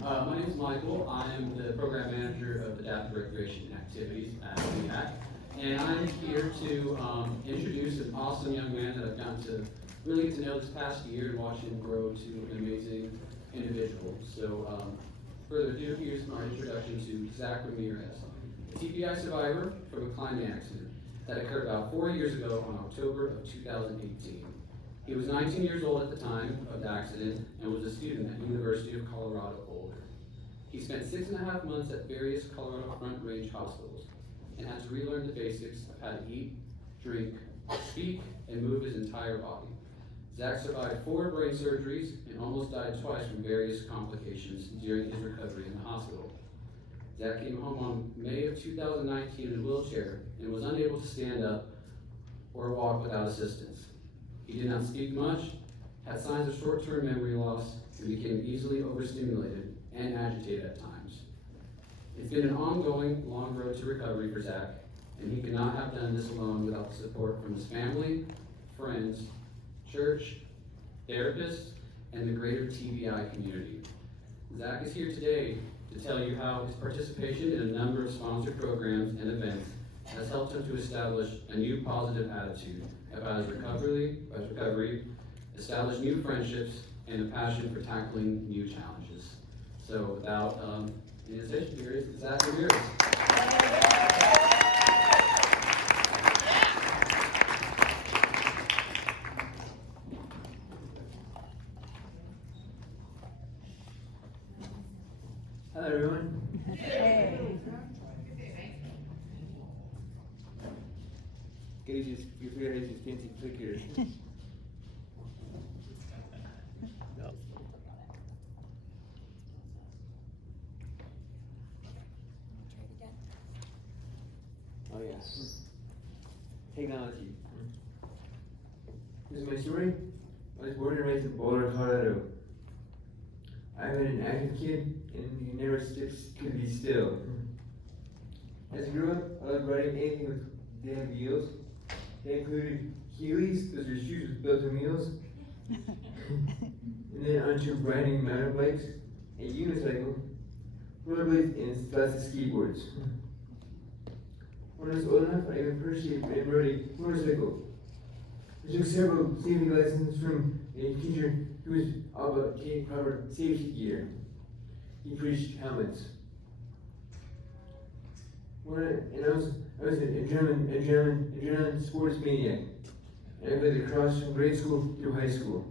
My name is Michael. I am the program manager of adaptive recreation activities at BIAC, and I'm here to introduce an awesome young man that I've gotten to really get to know this past year and watch him grow to an amazing individual. So, further ado, here's my introduction to Zach Ramirez, a TBI survivor from a climbing accident that occurred about 4 years ago on October of 2018. He was 19 years old at the time of the accident and was a student at University of Colorado, Boulder. He spent 6.5 months at various Colorado Front Range hospitals and had to relearn the basics of how to eat, drink, speak, and move his entire body. Zach survived 4 brain surgeries and almost died twice from various complications during his recovery in the hospital. Zach came home on May of 2019 in a wheelchair and was unable to stand up or walk without assistance. He did not speak much, had signs of short-term memory loss, and became easily overstimulated and agitated at times. It's been an ongoing, long road to recovery for Zach, and he could not have done this alone without the support from his family, friends, church, therapists, and the greater TBI community. Zach is here today to tell you how his participation in a number of sponsored programs and events has helped him to establish a new positive attitude about his recovery, establish new friendships, and a passion for tackling new challenges. So without any hesitation, here is Zach Ramirez. Hello, everyone. Hey. Get your favorite has these fancy clickers. Oh yeah. Technology. This is my story. I was born and raised in Boulder, Colorado. I've been an active kid and he never could be still. As I grew up, I loved riding anything with they had wheels. They included Heelys, those are shoes with built-in wheels, and then onto riding mountain bikes, a unicycle, rollerblades, and lots of skateboards. When I was old enough, I even purchased and rode a motorcycle. I took several safety lessons from a teacher who was all about taking proper safety gear. He preached helmets. I was an adrenaline sports maniac, and I played lacrosse from grade school through high school.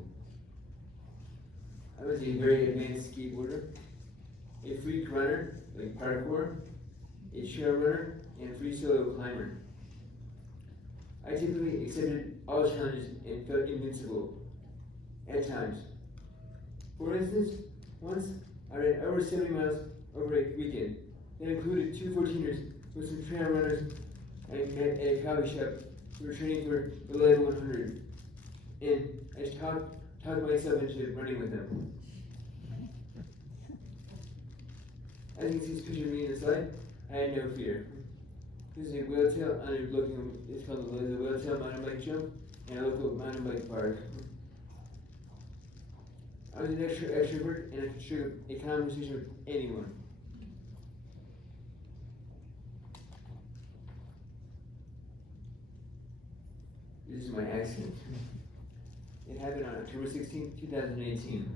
I was a very advanced skateboarder, a freak runner, like parkour, a trail runner, and a free solo climber. I typically accepted all challenges and felt invincible at times. For instance, once I ran over 70 miles over a weekend. That included 2 14ers with some trail runners and met at a coffee shop who were training for the level 100. And I just talked myself into running with them. As you can see this picture of me in the slide, I had no fear. This is a wheeltail underlooking, it's called the wheeltail mountain bike jump in a local mountain bike park. I was an extrovert and I could strike up a conversation with anyone. This is my accident. It happened on October 16, 2018.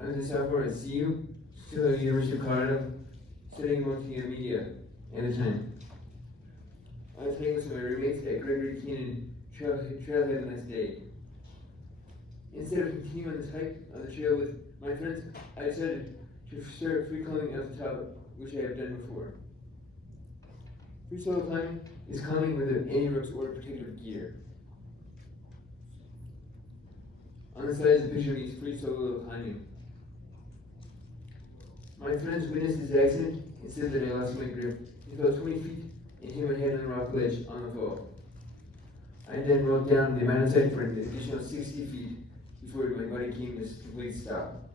I was a sophomore at CU, still at University of Colorado, studying multimedia at the time. I was playing with some of my roommates at Gregory Keenan Trailhead the next day. Instead of continuing on this hike on the trail with my friends, I decided to start free climbing at the top, which I have done before. Free solo climbing is climbing without any ropes or protective gear. On the side is a picture of me free solo climbing. My friends witnessed this accident and said that I lost my grip and fell 20 feet and hit my head on a rock ledge on the fall. I then rolled down the mountainside for an additional 60 feet before my body came to a complete stop.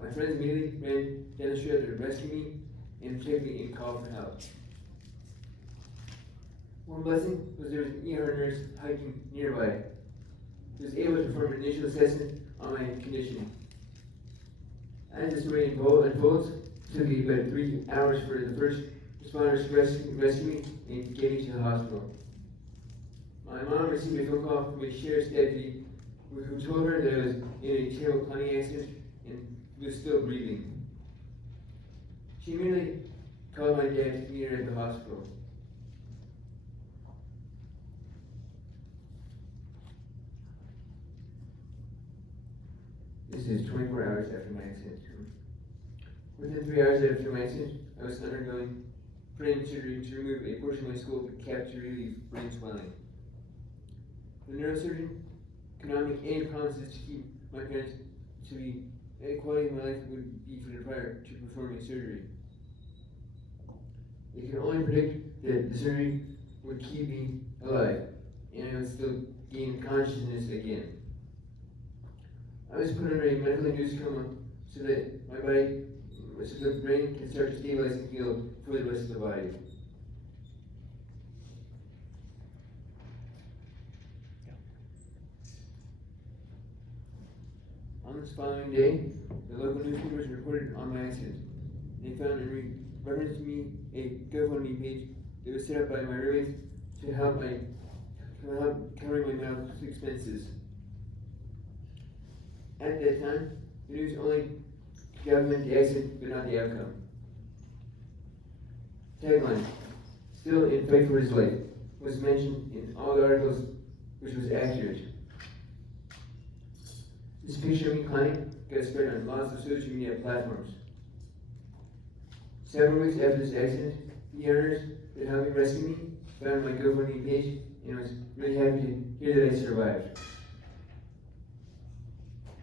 My friends immediately ran down the trail to rescue me and protect me and call for help. One blessing was there was an ER nurse hiking nearby who was able to perform an initial assessment on my condition. As the story unfolds, it took me about 3 hours for the first responders to rescue me and get me to the hospital. My mom received a phone call from a sheriff's deputy who told her that I was in a terrible climbing accident and was still breathing. She immediately called my dad to meet her at the hospital. This is 24 hours after my accident. Within 3 hours after my accident, I was undergoing brain surgery to remove a portion of my skull cap to relieve brain swelling. The neurosurgeon could not make any promises to keep my parents to the quality of my life would be for the prior to performing surgery. They could only predict that the surgery would keep me alive, and I would still gain consciousness again. I was put under a medically induced coma so that my body, so the brain can start to stabilize and heal for the rest of the body. On this following day, the local newspapers reported on my accident. They found and referenced me a GoFundMe page that was set up by my roommates to help covering my medical expenses. At that time, the news only documented the accident, but not the outcome. Tagline: "Still in fight for his life," was mentioned in all the articles, which was accurate. This picture of me climbing got spread on lots of social media platforms. Several weeks after this accident, the owners that helped me rescue me found my GoFundMe page and was really happy to hear that I survived.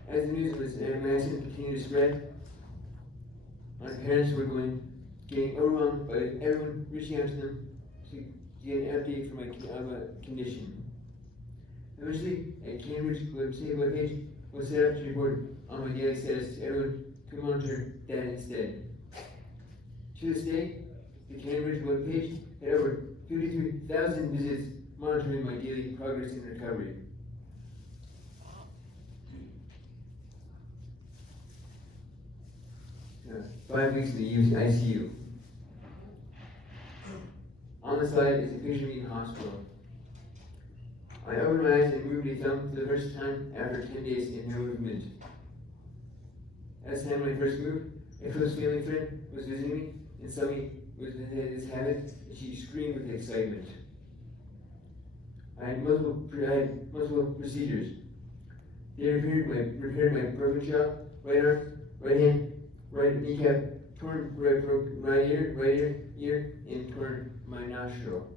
As the news of my accident continued to spread, my parents were getting overwhelmed by everyone reaching out to them to get an update for my condition. Eventually, a Cambridge webpage was set up to report on my daily status so everyone could monitor that instead. To this day, the Cambridge webpage had over 53,000 visits monitoring my daily progress in recovery. Uh, 5 weeks in the ICU. On the slide is a picture of me in hospital. I opened my eyes and moved a thumb for the first time after 10 days in no movement. As time when I first moved, a close family friend was visiting me and saw me with this habit, and she screamed with excitement. I had multiple procedures. They repaired my broken jaw, right arm, right hand, right kneecap, torn right ear, and torn my nostril.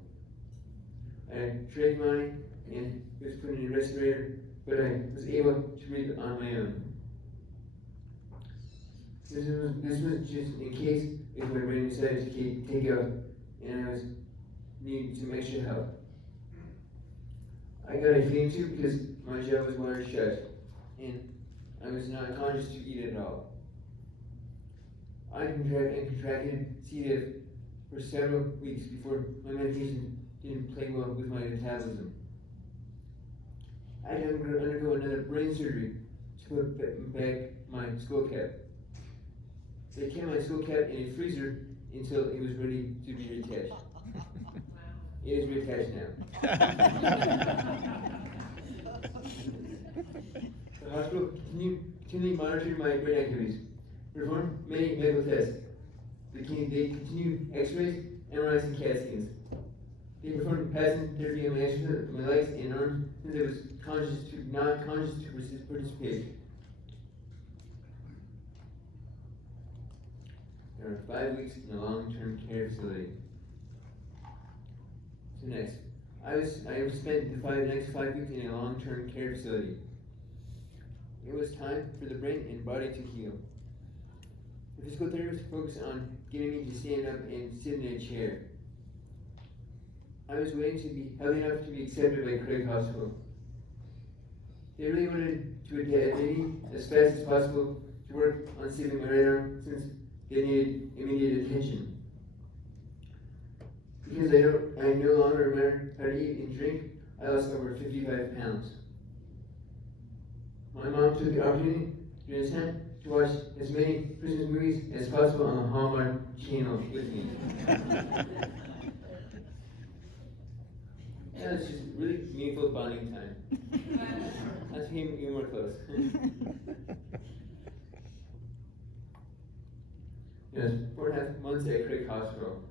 I had tracheotomy and was put in a respirator, but I was able to breathe on my own. This was just in case if my brain decided to take out and I was needing some extra help. I got a feeding tube because my jaw was wired shut and I was not conscious to eat at all. I contracted C. diff for several weeks before my medication didn't play well with my metabolism. I had to undergo another brain surgery to put back my skull cap. They kept my skull cap in a freezer until it was ready to be reattached. It is reattached now. The hospital continually monitored my brain activities, performed many medical tests. They continued x-rays, MRIs, and CAT scans. They performed passing therapy on my legs and arms since I was not conscious to participate. There are 5 weeks in a long-term care facility. So next, I spent the next 5 weeks in a long-term care facility. It was time for the brain and body to heal. The physical therapist focused on getting me to stand up and sit in a chair. I was waiting to be healthy enough to be accepted by Craig Hospital. They really wanted to adapt me as fast as possible to work on saving my right arm since they needed immediate attention. Because I no longer remember how to eat and drink, I lost over 55 pounds. My mom took the opportunity during this time to watch as many Christmas movies as possible on the Hallmark channel with me. Yeah, it's just really meaningful bonding time. That's even more close. Yes, 4.5 months at Craig Hospital.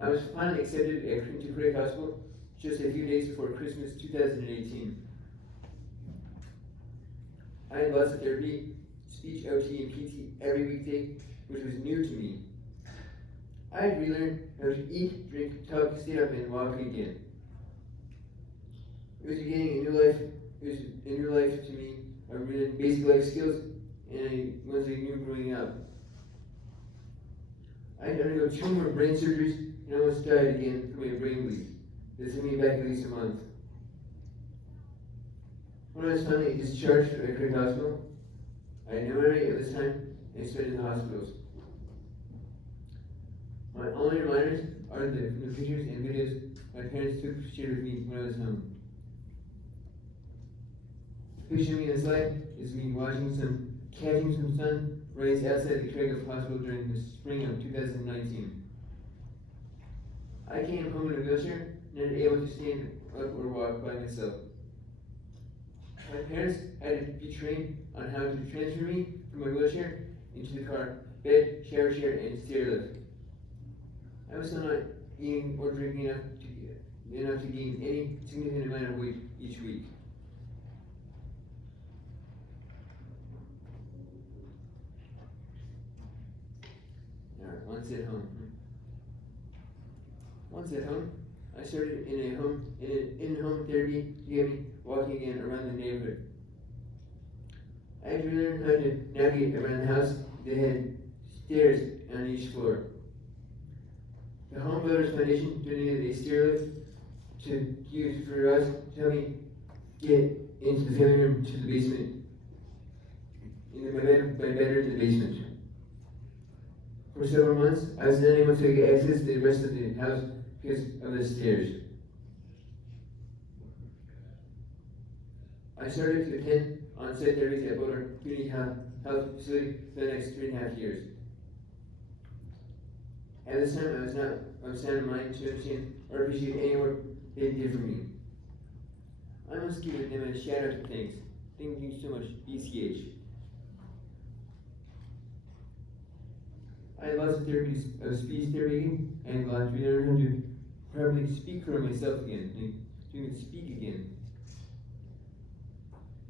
I was finally accepted into Craig Hospital just a few days before Christmas 2018. I had lots of therapy, speech, OT, and PT every weekday, which was new to me. I had relearned how to eat, drink, talk, stand up, and walk again. It was beginning a new life. It was a new life to me. I learned basic life skills, and ones I knew growing up. I had to undergo 2 more brain surgeries, and I almost died again from a brain bleed. This sent me back at least a month. When I was finally discharged at Craig Hospital, I had no memory at this time and spent in the hospitals. My only reminders are the pictures and videos my parents took shared with me when I was home. The picture of me in the slide is me catching some sun rays outside the Craig Hospital during the spring of 2019. I came home in a wheelchair and was able to stand up or walk by myself. My parents had to be trained on how to transfer me from my wheelchair into the car, bed, shower chair, and stair lift. I was still not eating or drinking enough to gain any significant amount of weight each week. Alright, once at home. Once at home, I started in-home therapy to get me walking again around the neighborhood. I had to learn how to navigate around the house that had stairs on each floor. The Home Builders Foundation donated a stair lift to use for us to help me get into the family room to the basement. My bedroom to the basement. For several months, I was unable to get access to the rest of the house because of the stairs. I started to attend on-site therapies at Boulder Community Health Facility for the next 3.5 years. At this time, I was not of sound mind to understand or appreciate any work they did for me. I must give them a shout out to thanks. Thank you so much, BCH. I had lots of therapies of speech therapy and lots to learn how to properly speak for myself again, and to even speak again.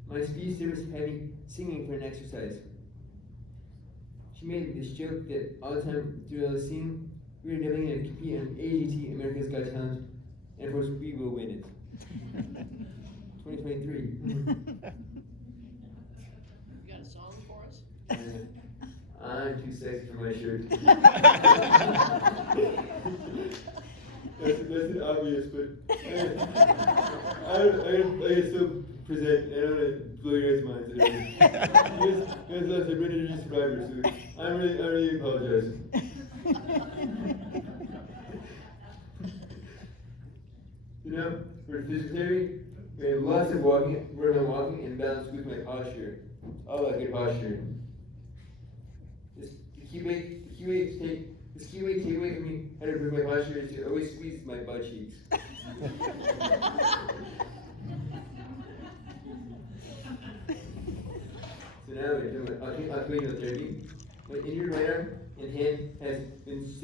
My speech therapist had me singing for an exercise. She made this joke that all the time through all the singing, we were definitely going to compete on AGT, America's Got Talent, and of course we will win it. 2023. You got a song for us? I'm too sexy for my shirt. That's obvious, but I still present. I don't want to blow your guys' minds. You guys lost a brain injury survivor, so I really apologize. You know, for physical therapy, we have lots of work on walking and balance with my posture. All about good posture. This key way to take away from me how to improve my posture is to always squeeze my butt cheeks. So now we're doing occupational therapy. My injured right arm and hand has been such a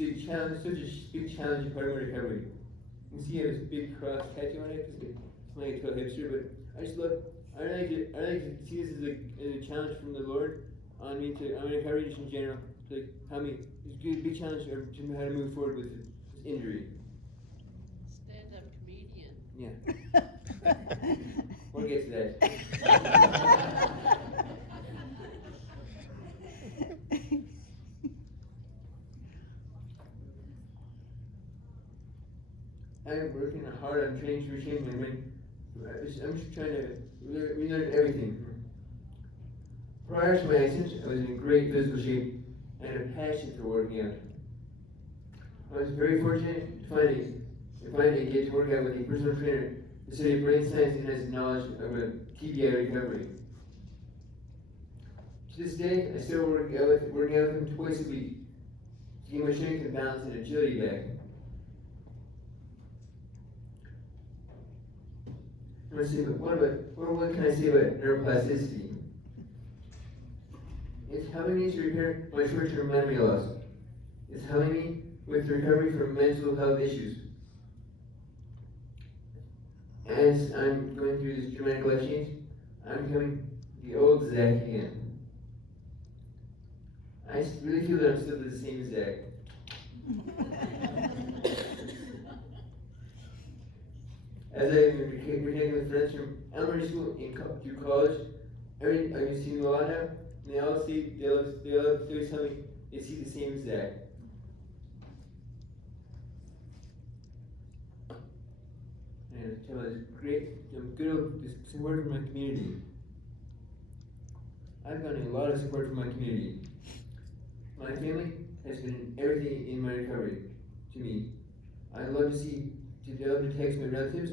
big challenge in part of my recovery. You can see I have this big cross tattoo on it because I'm like a total hipster, but I like to see this as a challenge from the Lord on my recovery just in general. Like it's a big challenge to know how to move forward with this injury. Stand-up comedian. Yeah. We'll get to that. I'm working hard on trying to retain my brain. I'm just trying to relearn everything. Prior to my accident, I was in great physical shape and a passion for working out. I was very fortunate to finally get to work out with a personal trainer who studied brain science and has knowledge of a TBI recovery. To this day, I still work out with him twice a week to get my strength and balance and agility back. Let's see, but what can I say about neuroplasticity? It's helping me to repair my short-term memory loss. It's helping me with recovery from mental health issues. As I'm going through this dramatic life change, I'm becoming the old Zach again. I really feel that I'm still the same Zach. As I've been reconnecting with friends from elementary school and through college, I've been seeing a lot now, and they all tell me they see the same Zach. And tell us good support from my community. I've gotten a lot of support from my community. My family has been everything in my recovery to me. I love to text my relatives.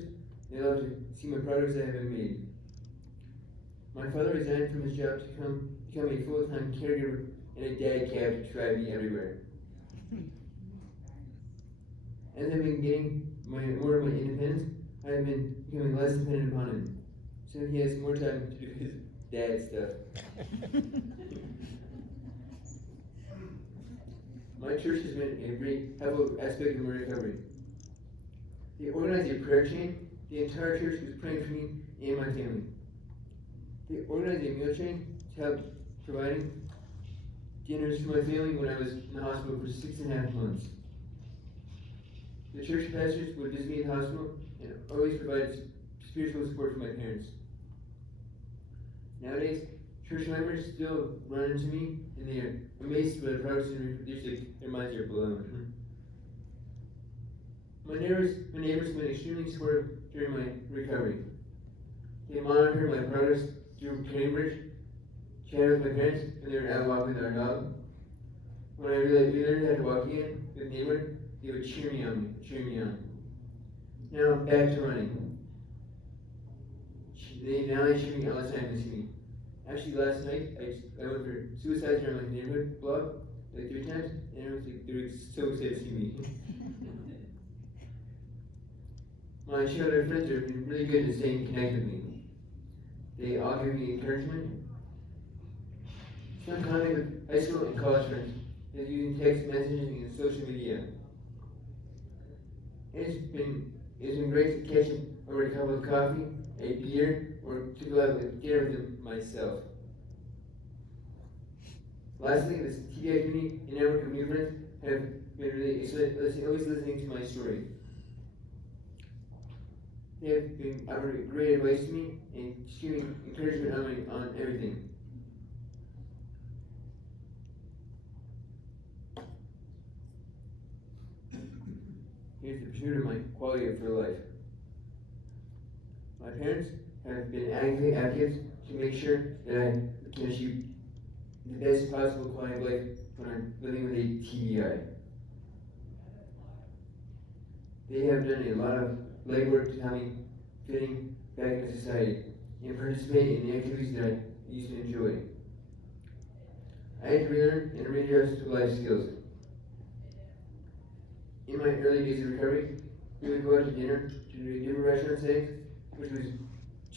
They love to see my progress that have been made. My father resigned from his job to become a full-time caregiver and a dad cab to drive me everywhere. As I've been getting more of my independence, I've been becoming less dependent upon him, so he has more time to do his dad stuff. My church has been a great helpful aspect of my recovery. They organized a prayer chain. The entire church was praying for me and my family. They organized a meal chain to help providing dinners for my family when I was in the hospital for 6.5 months. The church pastors would visit me in the hospital and always provided spiritual support for my parents. Nowadays, church members still run into me and they are amazed by the progress and their minds are blown. My neighbors have been extremely supportive during my recovery. They monitor my progress through Cambridge, chat with my parents when they were out walking their dog. When I learned how to walk again with neighbor, they would cheer me on. Now I'm back to running. They cheer me all the time to see me. Actually, last night I went for suicide during my neighborhood blog like 3 times, and they were so excited to see me. My childhood friends have been really good at staying connected with me. They all give me encouragement. Some contact with high school and college friends is using text messaging and social media. It's been great to catch up over a cup of coffee, a beer, or to go out with dinner with them myself. Lastly, this TBI community and network of new friends have been really always listening to my story. They have been offering great advice to me and sharing encouragement on everything. Here's the pursuit of my quality of life. My parents have been active advocates to make sure that I can achieve the best possible quality of life when I'm living with a TBI. They have done a lot of legwork to help me fitting back into society and participate in the activities that I used to enjoy. I had to relearn and readjust to life skills. In my early days of recovery, we would go out to dinner to different restaurant settings, which was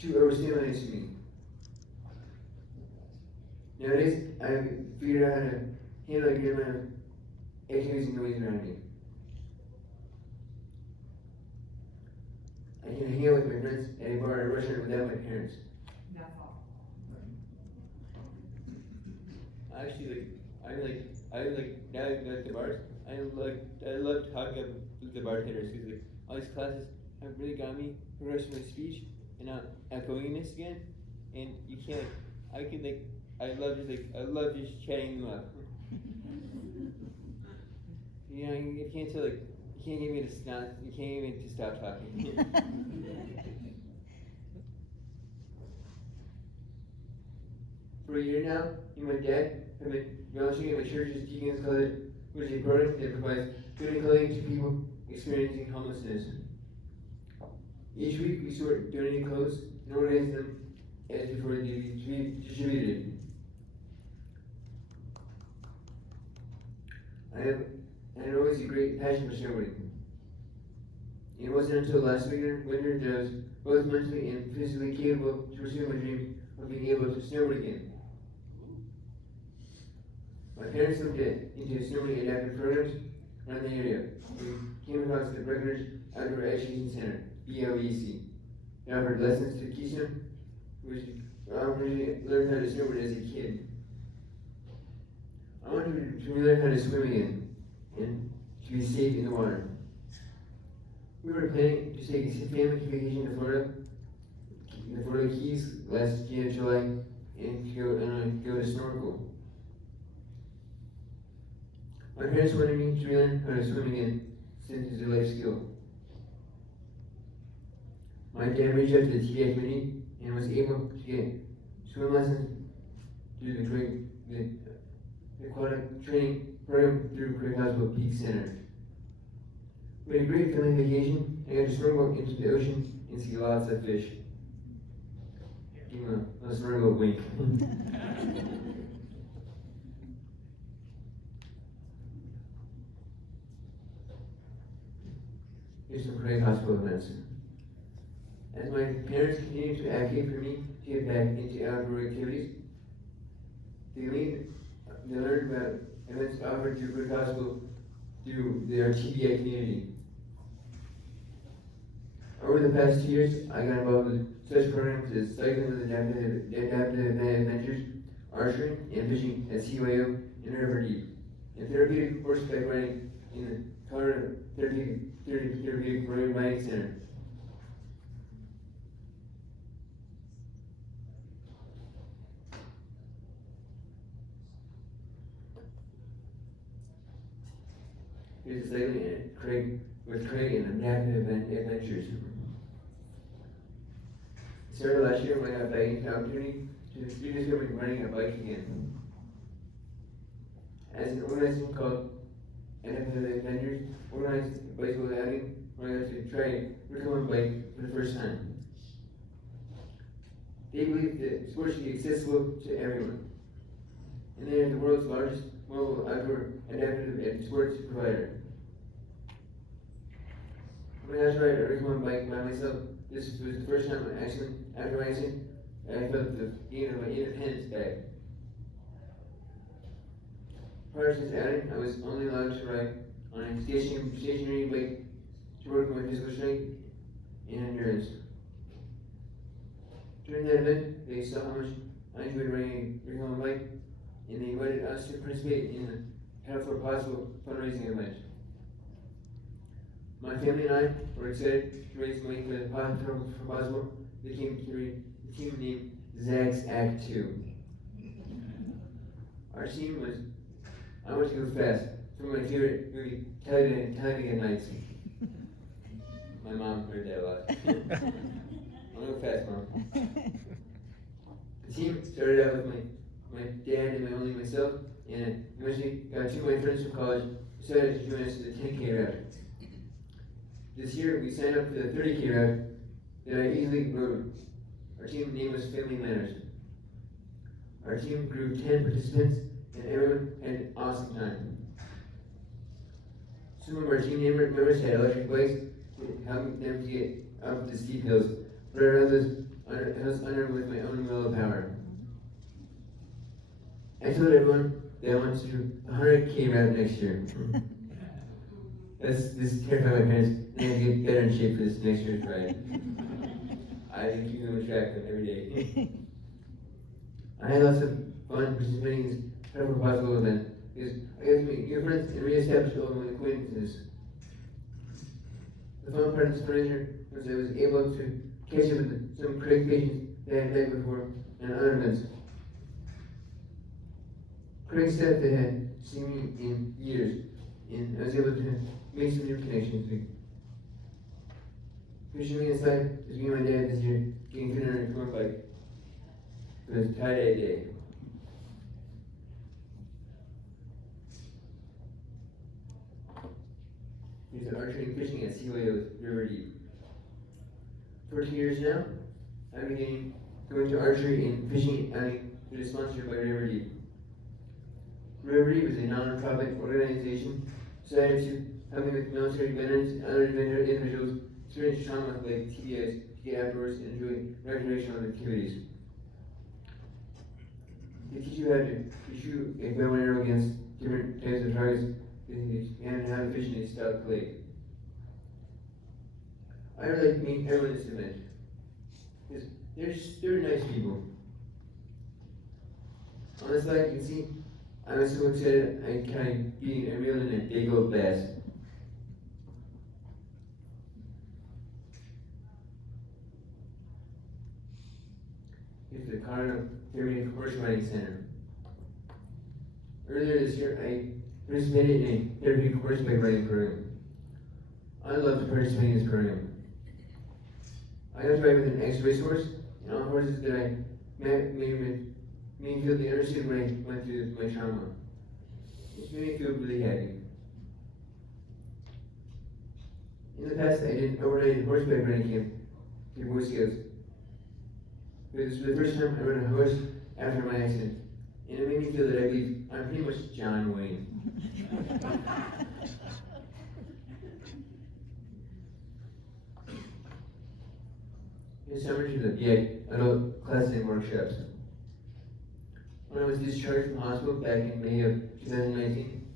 too overstimulating to me. Nowadays, I've figured out how to handle a good amount of activities and noise around me. I can hang out with my friends at a bar or a restaurant without my parents. Actually, I now that I go to the bars, I love talking with the bartenders because all these classes have really got me progressing my speech and outgoingness again. And you can't, I love just chatting them up. You know, you can't tell you can't get me to stop. You can't get me to stop talking. For a year now, me and my dad have been volunteering at my church's Deacon's College, which is a program that provides food and clothing to people experiencing homelessness. Each week, we sort donated clothes and organize them as before they be distributed. I had always a great passion for snowboarding. It wasn't until last winter that I was both mentally and physically capable to pursue my dream of being able to snowboard again. My parents looked into snowboarding adaptive programs around the area. We came across the Breckenridge Outdoor Education Center, BIAC. They offered lessons to Keystone, which I originally learned how to snowboard as a kid. I wanted to relearn how to swim again and to be safe in the water. We were planning to take a family vacation to Florida, the Florida Keys last July, and go to snorkel. My parents wanted me to relearn how to swim again since it's a life skill. My dad reached out to the TBI committee and was able to get swim lessons through the aquatic training program through Craig Hospital Peak Center. We had a great family vacation. I got to snorkel into the ocean and see lots of fish. Give him a snorkel wink. Here's some Craig Hospital events. As my parents continued to advocate for me to get back into outdoor activities, they learned about events offered through Craig Hospital through their TBI community. Over the past 2 years, I got involved with such programs as cycling with adaptive adventures, archery, and fishing at CYO and River Deep, and therapeutic horseback riding in the Colorado Therapeutic Road Riding Center. Here's a cycling with Craig and adaptive adventures. It started last year when I got back into the opportunity to rediscover running a bike again. As an organization called Adaptive Adventures organized a bicycle outing where I got to try recover a bike for the first time. They believe that sports should be accessible to everyone, and they are the world's largest mobile outdoor adaptive sports provider. When I was riding a recovered bike by myself, this was the first time after my accident, I felt the gain of my independence back. Prior to this outing, I was only allowed to ride on a stationary bike to work on my physical strength and endurance. During that event, they saw how much I enjoyed riding a recovered bike, and they invited us to participate in a Paddle for Possible fundraising event. My family and I were excited to raise money for the Paddle for Possible. The team named Zag's Act 2. Our team was I Want to Go Fast from my favorite movie, Talladega Nights. My mom heard that a lot. I want to go fast, Mom. The team started out with my dad and only myself, and eventually got two of my friends from college who decided to join us in the 10K route. This year, we signed up for the 30K route that I easily rode. Our team name was Family Matters. Our team grew 10 participants, and everyone had an awesome time. Some of our team members had electric bikes, helping them to get up the steep hills, but I rode those under with my own willpower. I told everyone that I want to do the 100K route next year. This terrified my parents, and I had to get better in shape for this next year's ride. I had to keep them on track every day. I had lots of fun participating in this incredible possible event because I got to meet new friends and reestablish old acquaintances. The fun part of this fundraiser was I was able to catch up with some Craig patients that I had met before and other events. Craig staff that had seen me in years, and I was able to make some new connections. Pushing me aside was me and my dad this year getting dinner and corn bike. It was a tie-dye day. Here's the archery and fishing at CYO River Deep. For 2 years now, I've been going to archery and fishing outing that is sponsored by River Deep. Rotary was a non-profit organization decided to helping with military veterans and other individuals experiencing trauma like TBIs to get outdoors and enjoy recreational activities. They teach you how to shoot a bow and arrow against different types of targets and how efficiently stop play. I would like to meet everyone at this event, because they're nice people. On the slide you can see, I was so excited I kind of being a real in a big old bass. Here's the Colorado Community Horse Riding Center. Earlier this year, I participated in a therapeutic horseback riding program. I love participating in this program. I got to ride with an ex-racehorse, and all horses that I met made me feel the understood when I went through my trauma. It made me feel really happy. In the past, I did overnight horseback riding camp through Boy Scouts. But this was the first time I rode a horse after my accident, and it made me feel that I believe I'm pretty much John Wayne. In summer to the BIAC adult classes and workshops. When I was discharged from hospital back in May of 2019,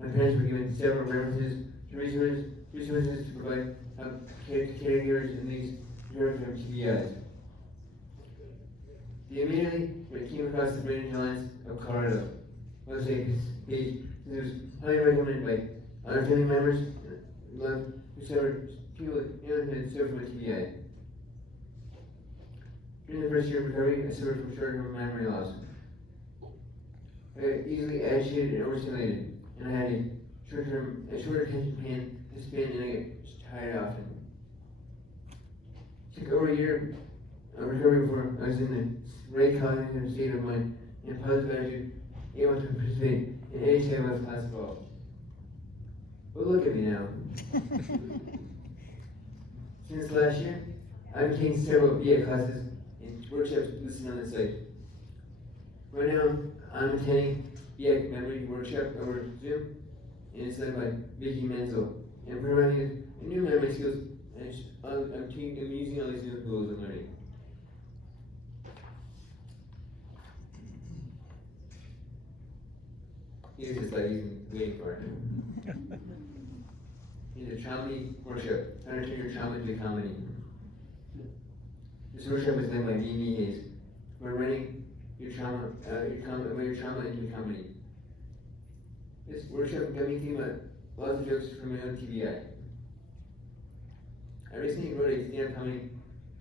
my parents were given several references to resources to provide caregivers in these recovering from TBIs. They immediately came across the Brandon Lines of Colorado website page, and it was highly recommended by other family members who suffered people who had suffered from TBI. During the first year of recovery, I suffered from short-term memory loss. I got easily agitated and overstimulated, and I had a short attention span, and I got tired often. It took over a year of recovery before I was in the right cognitive state of mind and positive attitude, able to participate in any type of class ball. But look at me now. Since last year, I've taken several BIAC classes and workshops listed on the site. Right now, I'm attending BIAC memory workshop over Zoom, and it's led by Vicky Menzel. And providing a new memory skills, and I'm using all these new tools I'm learning. Here's the slide you've been waiting for. Here's a trauma workshop, how to turn your trauma into comedy. This workshop is led by Mimi Hayes. We're running your trauma into comedy. This workshop got me thinking about lots of jokes from my own TBI. I recently wrote a stand-up comedy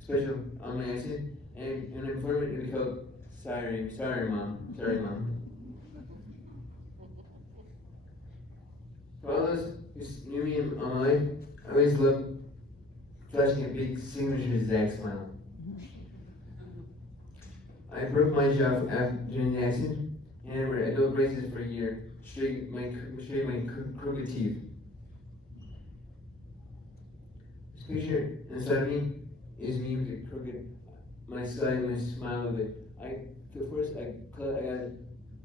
special on my accident, and when I'm formed, it'll be called Sorry Mom. For all those who knew me all my life, I always loved flashing a big signature Zach smile. I broke my jaw during the accident, and I wore adult braces for a year, straight my crooked teeth. This picture inside of me is me with crooked, my side, my smile of it. I got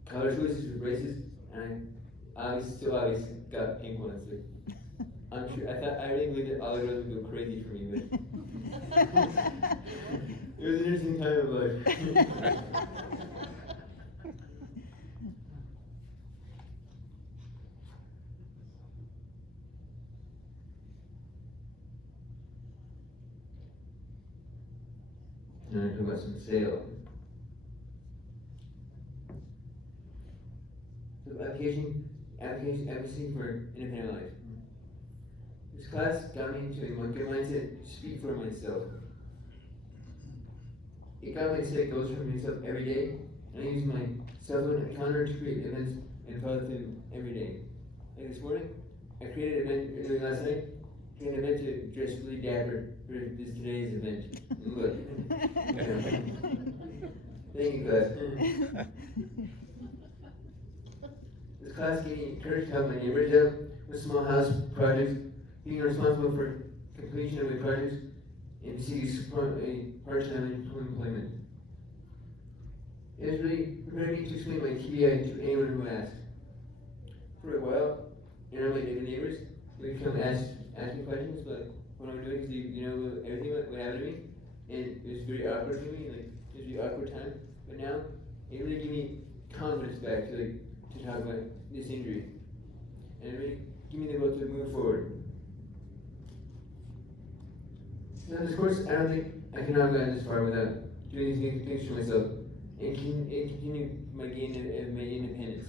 color choices with braces, and I still always got pink ones. I'm sure, I really believed that all the girls would go crazy for me, but it was an interesting time of life. Now I'm talking about some sales. So advocacy for independent life. This class got me into a good mindset to speak for myself. It got me to set goals for myself every day, and I use my cell phone and calendar to create events and follow them every day. Like this morning, I created an event early last night, created an event to dress really dapper for today's event. And look. Thank you, class. This class gave me courage to help my neighbors out with small house projects, being responsible for completion of my projects, and to seek a part-time employment. It has really prepared me to explain my TBI to anyone who asks. for a while, and I'm like the neighbors would come ask me questions about what I'm doing, because you know everything what happened to me, and it was very awkward for me, like it was a very awkward time. But now it really gave me confidence back to talk about this injury, and it really gave me the will to move forward. Now, of course, I don't think I can have gotten this far without doing these things for myself and continue my gain of my independence.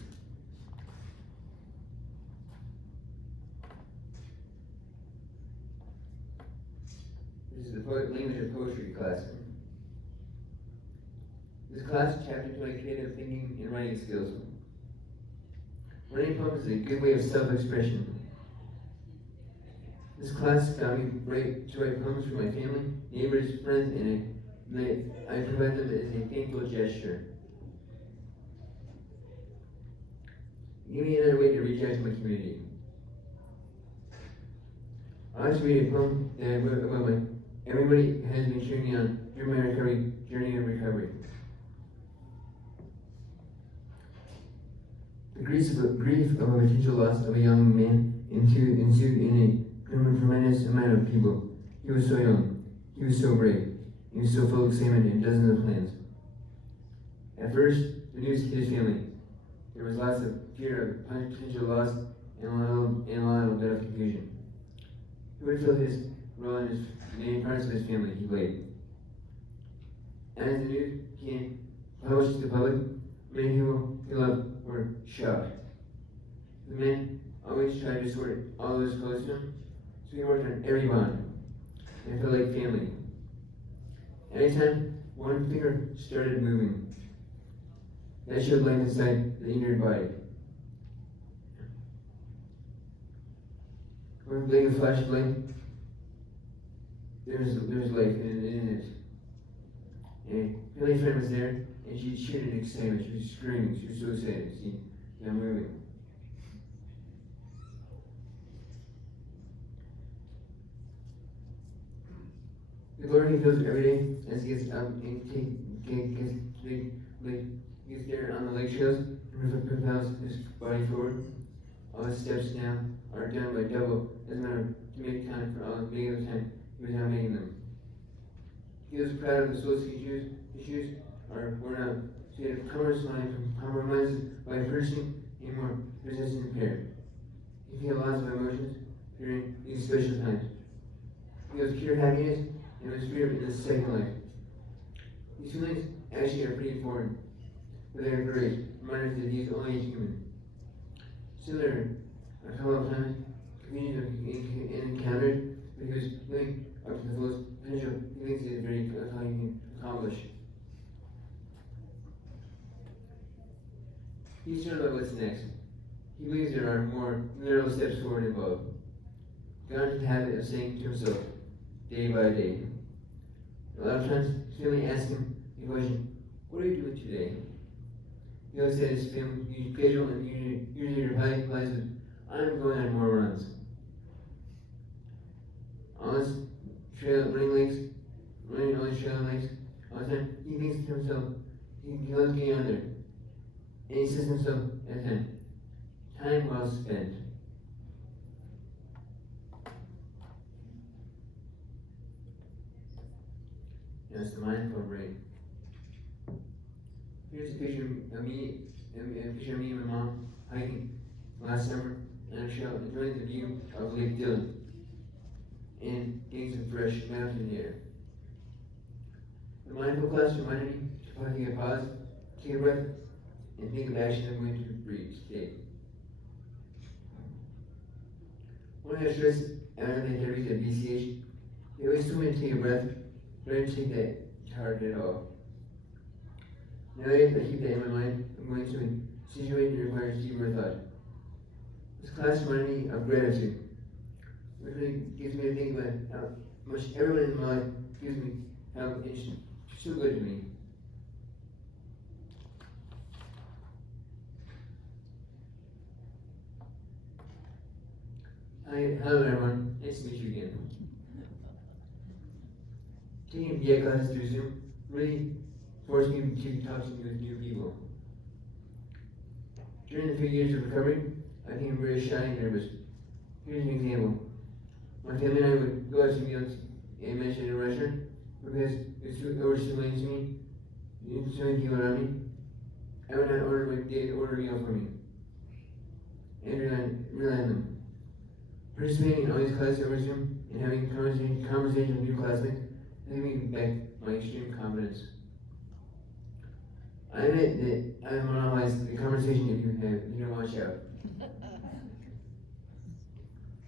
This is the language of poetry class. This class tapped into my creative thinking and writing skills. Writing poems is a good way of self-expression. This class got me to write poems for my family, neighbors, friends, and I provide them as a thankful gesture. Give me another way to reach out to my community. I like to read a poem that I wrote about everybody has been cheering me on through my journey of recovery. The grief of a potential loss of a young man ensued in a tremendous amount of people. He was so young, he was so brave, he was so full of excitement and dozens of plans. At first, the news hit his family. There was lots of fear of potential loss and a lot of confusion. Who would fill his role in his many parts of his family he played? As the news became published to the public, many people he loved were shocked. The men always tried to sort all those close to him, so he worked on every bond, and it felt like family. Anytime one finger started moving, that showed life inside the injured body. One blink of flash of light, there's life in it. And a family friend was there, and she cheered in excitement. She was screaming. She was so excited to see them moving. The glory he feels every day as he gets up and gets there on the lake trails and propels his body forward. All his steps now are done by double as matter to make time for all the big of the time he was now making them. He was proud of the soles he shoes. His shoes are worn out, so he had a compromised by a person and more resistant pair. He feels lots of emotions during these special times. He feels pure happiness and was freedom in the second life. These feelings actually are pretty foreign, but they are great reminders that he is only a human. Similar, a couple of times, communities have encountered, but he was living up to the fullest potential he thinks he is very accomplished. He's sure about what's next. He believes there are more literal steps forward involved. Got into the habit of saying to himself, day by day. A lot of times, his family asks him the question, what are you doing today? He looks at his family schedule and usually replies with, I'm going on more runs. On his running on his trail legs, all the time, he thinks to himself, he loves getting on there. And he says to himself at the time well spent. That's the mindful brain. Here's a picture of me and my mom hiking last summer on a trail, enjoying the view of Lake Dillon and getting some fresh mountain air. The mindful class reminded me to take a pause, take a breath, and think of action I'm going to take. When I was stressed out of the interviews at BCH, they always told me to take a breath, but I didn't take that hard at all. Now that I keep that in my mind, I'm going to a situation that requires deeper thought. This class reminded me of gratitude, which really gives me to think about how much everyone in my life gives me help and is so good to me. Hello everyone, nice to meet you again. Taking BIAC classes through Zoom really forced me to talk to with new people. During the few years of recovery, I became very shy and nervous. Here's an example. My family and I would go out to meals and mention a restaurant because it was too late to me. There was so many people around me. I would not order what they'd order a meal for me. And rely on them. Participating in all these class hours and having conversation with new classmates gave me back my extreme confidence. I admit that I monopolize the conversation if you don't watch out.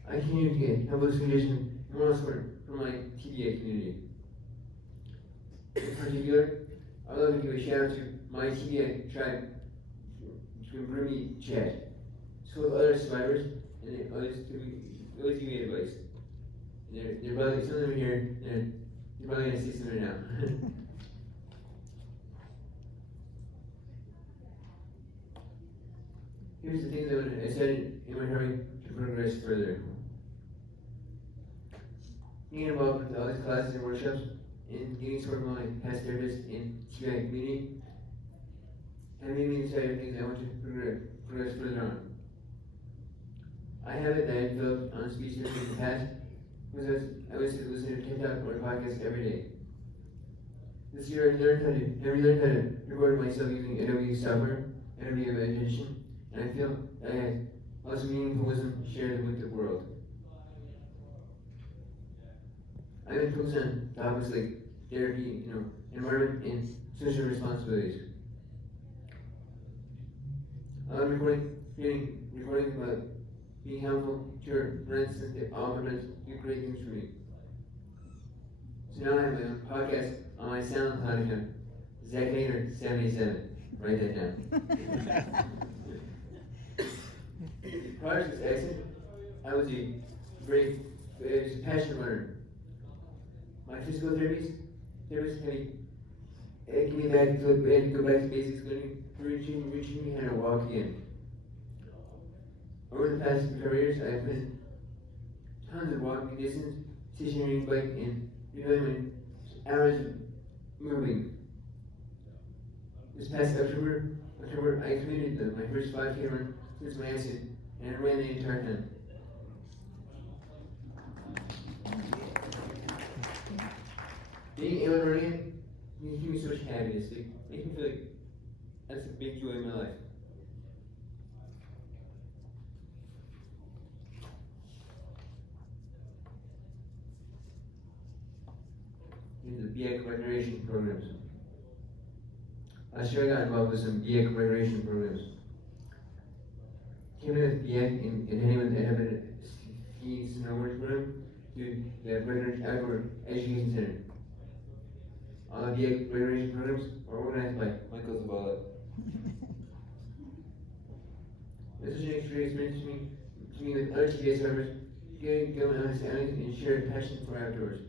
I continue to get helpless condition and moral support from my TBA community. In particular, I'd love to give a shout out to my TBA tribe, Bruni Chat. It's full of other survivors, and they always give me advice. They're probably, some of them are here, they're probably gonna say something right now. Here's the things I said in my hurry to progress further. Getting involved with all these classes and workshops, and getting support from my past therapists in TBI community, and made me decide things I want to progress further on. I have it that I developed on speech therapy in the past, because I was listening to TikTok or podcasts every day. This year I learned how to record myself using Adobe software, Adobe Audition, and I feel that I have lots of meaningful wisdom shared with the world. I've been focused on topics like therapy, environment, and social responsibilities. I'm recording about being helpful to our friends, since all my friends do great things for me. So now I have my own podcast on my SoundCloud account, Zach Hager 77. Write that down. Prior to this accident, I was a passionate runner. My physical therapist had give me back to go back to basics, reaching me how to walk again. Over the past couple years, I've been tons of walking distance, stationary bike, and doing my hours of moving. This past October, I completed my first 5K run since my accident, and I ran the entire time. Being able to run again gives me so much happiness. It makes me feel like that's a big joy in my life. In the BIAC recreation programs. Last year I got involved with some BIAC recreation programs. Came in with BIAC and anyone that had a ski snowboard program to the Recreation Outdoor Education Center. All the BIAC recreation programs are organized by Michael Zavala. This was an extreme experience to me with other TBS members, going out to outings and shared passion for outdoors.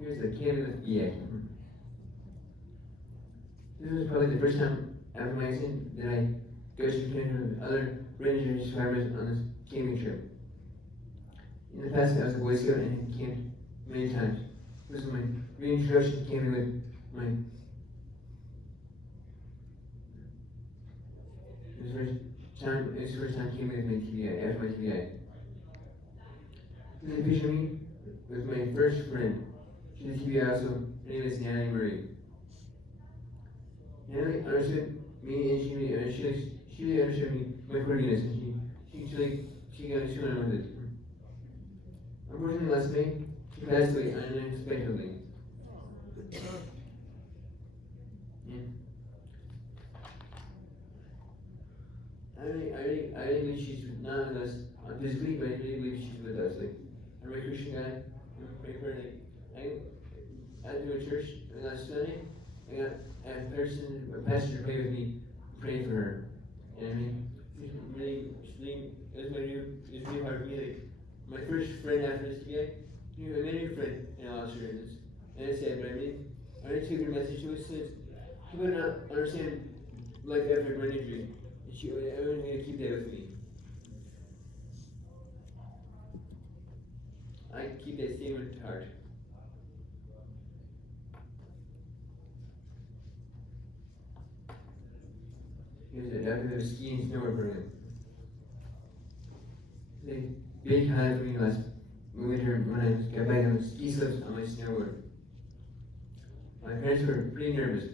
Here's the Canada BIAC. This was probably the first time after my accident that I go to Canada with other brain injury survivors on this camping trip. In the past, I was a Boy Scout and had camped many times. This was my reintroduction to camping with my It was the first time camping with my TBI, after my TBI. This is a picture of me with my first friend. She's a TBI also. Her name is Natalie Marie. Natalie understood me, and she really understood me, my quirkiness, and she got on with it. Unfortunately, last May, she passed away unexpectedly. Yeah. I really believe she's not with us physically, but I really believe she's with us. Like, I'm a Christian guy. I'm a prayer for her. I do a church last Sunday. I got a pastor to pray with me, praying for her. And I mean, it's really hard for me. Like, my first friend after this TBI, I made a new friend in Austria, and it's sad, but I really took her message to us since she would not understand life after brain injury. I was going to keep that with me. I keep that statement to heart. He was adapted to the ski and snowboard program. It's a big highlight for me last winter when I got back on the ski slopes on my snowboard. My parents were pretty nervous,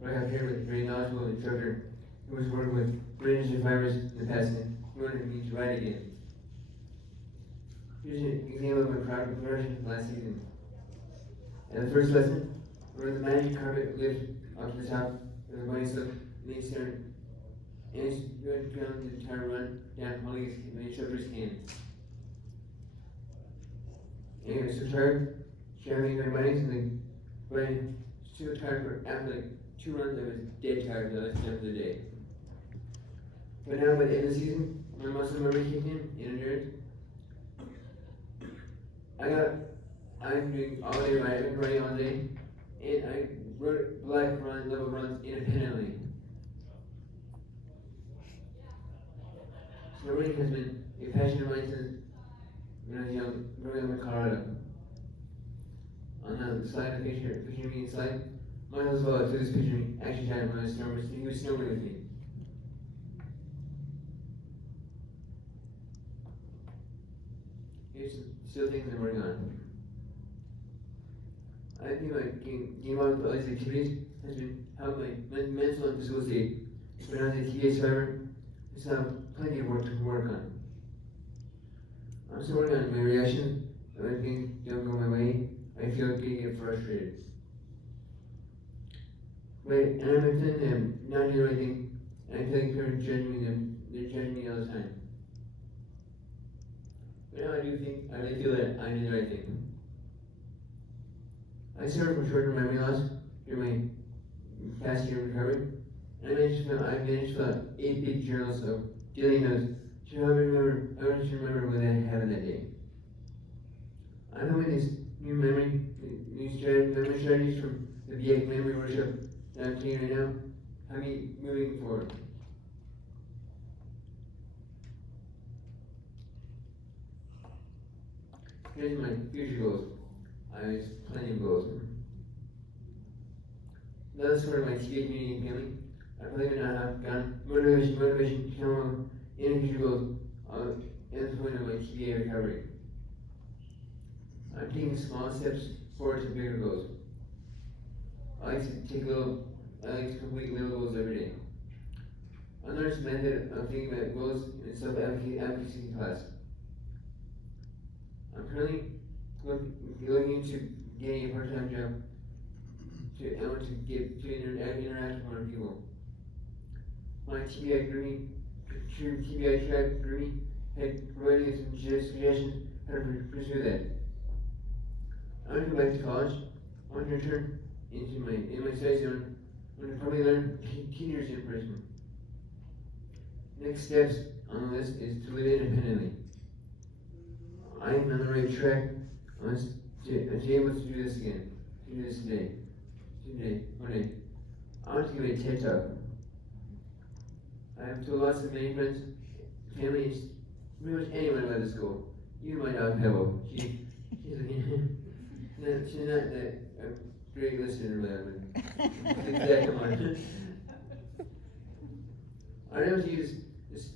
but I got paired with a very knowledgeable instructor who was working with brain survivors in the past and who wanted me to ride again. Here's an example of my progression last season. At the first lesson, we were on the magic carpet lift up to the top of the bunny slope in the stern, and it's going down the entire run down holding the instructor's hand. And I was so tired, shoving my bunnies in the bunny, so tired for after like 2 runs, I was dead tired the last time of the day. But now by the end of the season, my muscle memory kicked in endurance. I'm doing all day riding, I've been riding all day, and I rode black run level runs independently. Snowboarding has been a passion of mine since when I was young, growing up in Colorado. On the slide, the picture of me in the slide, my husband took this picture of me actually had when I was snowboarding, he was snowboarding with me. Here's some still things I'm working on. I think like getting on with all these activities has been helping my mental and physical state. When I was a TBA survivor, I still have plenty of work to work on. I'm still working on my reactions, and when things don't go my way, I feel getting frustrated. And I'm feeling them not doing the right thing, and I feel like people are judging me, they're judging me all the time. But now I really feel that I do the right thing. I suffered from short-term memory loss during my past year of recovery, and I managed to fill out 8 big journals of daily notes to help me remember what I had that day. I'm hoping these memory strategies from the BIAC memory workshop that I'm taking right now have me moving forward. Here's my future goals. I have plenty of goals. Another sort of my TBA community and family. I probably would not have gotten motivation, channel, and future goals at the point of my TBA recovery. I'm taking small steps forward to bigger goals. I like to complete little goals every day. I learned this method of thinking about goals in self-advocacy class. I'm currently looking into getting a part-time job I want to interact with more people. My TBI tribe grew me had provided me some suggestions how to pursue that. I want to go back to college. I want to return in my study zone. I want to probably learn teachers in person. Next steps on the list is to live independently. I am on the right track. I was able to do this again. To do this today. One day. I want to give a TED Talk. I have told lots of many friends, families, pretty much anyone about this goal. Even my dog Pebble. She's not that great listener, but come on. I want to use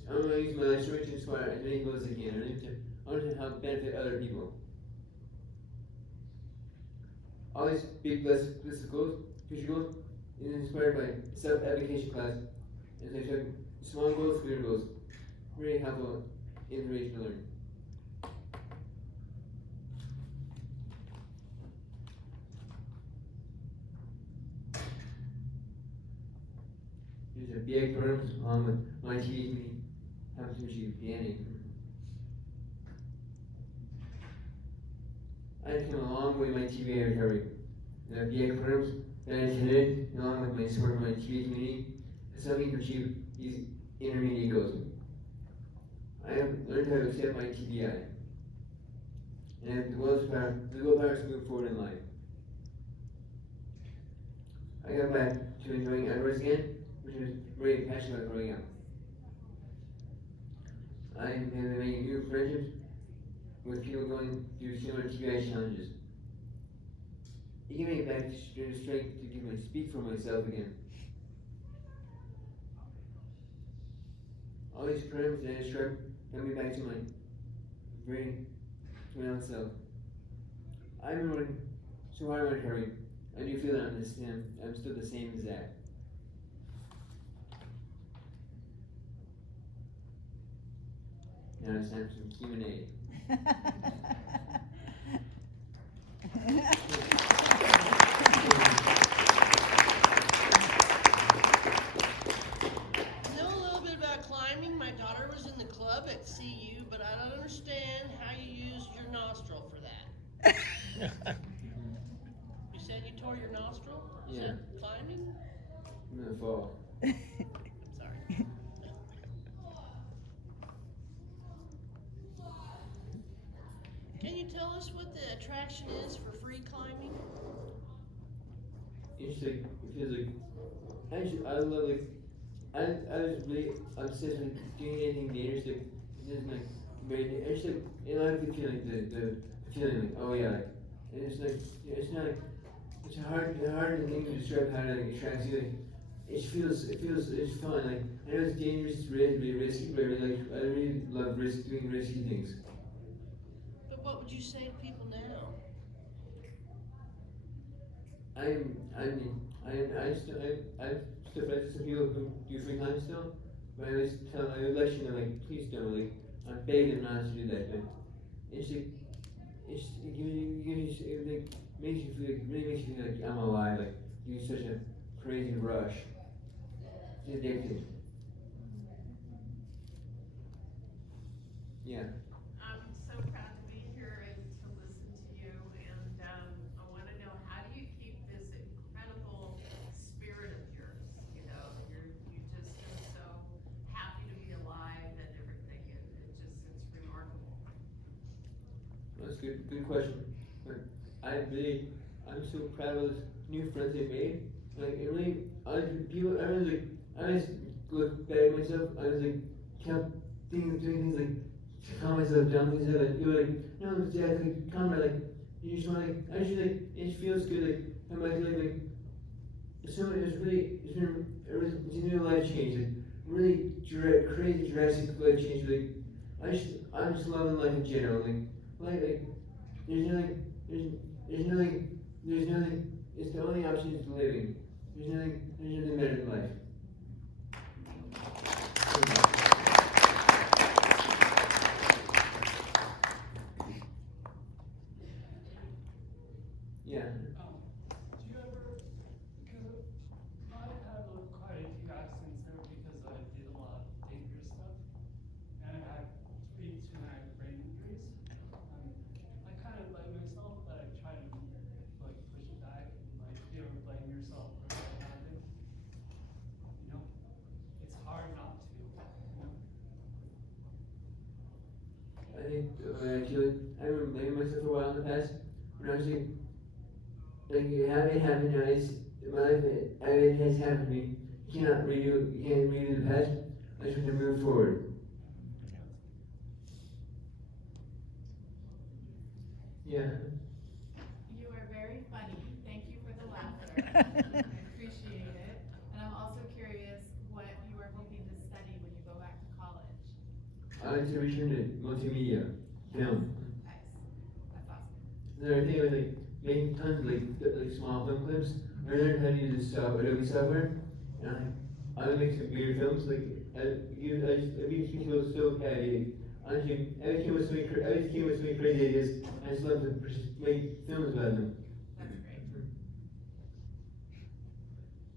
my life story to inspire as many people as I can. I want to help benefit other people. All these big list of goals, future goals, is inspired by self-advocacy class. As I took small goals, bigger goals. Really helpful information to learn. There's a BIAC program along with my TV community helps to achieve BIAC. I've come a long way in my TBA recovery. The BIAC programs that I attended, along with my support of my TBA community, has helped me to achieve these intermediate goals. I have learned how to accept my TBI, and I have the willpower to move forward in life. I got back to enjoying outdoors again, which I was very passionate about growing up. I have been making new friendships with people going through similar TBI challenges. It gave me back the strength to speak for myself again. all these programs, and I just tried coming back to my brain, to my own self. I've been working so hard on recovery. I do feel that I'm still the same as that. Now it's time for some Q&A. Know a little bit about climbing. My daughter was in the club at CU, but I don't understand how you used your nostril for that. You said you tore your nostril? Is Yeah. that climbing? I'm gonna fall. I'm sorry. Can you tell us what the attraction is for free climbing? It's like, it feels like, I love like, I was really obsessed with doing anything dangerous, like, just like, I just like, and I like the feeling, the feeling like, oh yeah, like, and it's like, it's not like, it's hard thing to describe how to like attract you, like, it's fun, like, I know it's dangerous, it's really risky, but I really love doing risky things. But what would you say to people now? I still friends with some people who do free time still, but I would let you know, like, please don't, like, I'm begging them not to do that, but it's like, it gives you, it like, makes you feel, really makes you feel like I'm alive, like, you're such a crazy rush. It's addicting. Yeah. I'm so proud to be here and to listen to you, and I want to know, how do you keep this incredible spirit of yours? You know, you just are so happy to be alive and everything, and it's remarkable. That's good question. But I'm so proud of those new friends I made. Like, it really, I just look back at myself, I was like, kept doing things like, calm myself down, things like, you're like, no, Dad, like, calm down, like, you just want like, I just like, it feels good, like, I'm like, it's a new life change, like, really crazy drastic life change, like, I'm just loving life in general, like, there's nothing, it's the only option is living. There's nothing better than life. Yeah. Do you ever, because I've had quite a few accidents there because I did a lot of dangerous stuff, and I had 3 traumatic brain injuries. I kind of blame myself, but I try to like push it back and like, you ever blame yourself for what happened? You know, it's hard not to, you know. I think I remember blaming myself for a while in the past. When I was like it happened, my life, it has happened to me. You can't redo the past. I just have to move forward. Yeah. You are very funny. Thank you for the laughter. I appreciate it. And I'm also curious what you are hoping to study when you go back to college. I like to return to multimedia, film. Nice. That's awesome. Then I think I was like making tons of like small film clips. I learned how to use this Adobe software, and I would make some weird films. Like I became so happy. Honestly, I just came with so many crazy ideas. I just love to make films about them. That's great.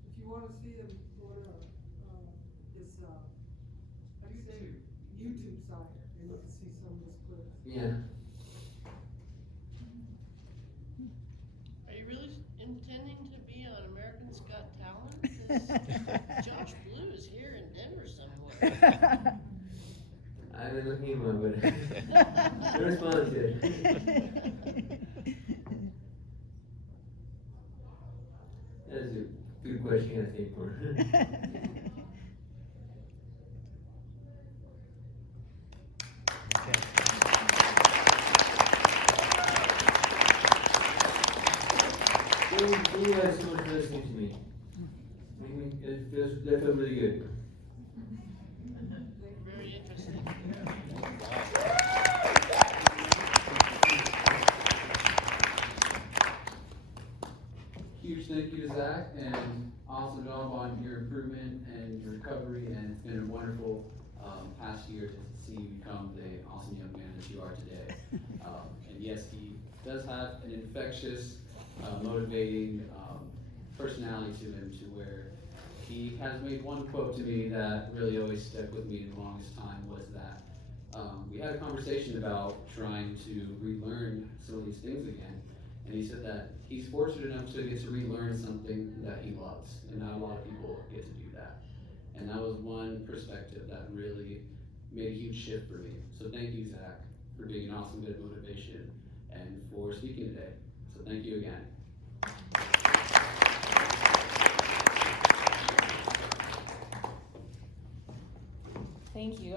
If you want to see them, go to his how do you say it? YouTube site, and you can see some of his clips. Yeah. Are you really intending to be on American's Got Talent? 'Cause Josh Blue is here in Denver somewhere. I've been looking him up, but no response yet. That is a good question I think for. Thank you guys so much for listening to me. That feels really good. Very recovery, and it's been a wonderful past year to see you become the awesome young man that you are today. And yes, he does have an infectious, motivating personality to him, to where he has made one quote to me that really always stuck with me the longest time, was that we had a conversation about trying to relearn some of these things again. And he said that he's fortunate enough to get to relearn something that he loves, and not a lot of people get to do that. And that was one perspective that really made a huge shift for me. So thank you, Zach, for being an awesome bit of motivation and for speaking today. So thank you again. Thank you.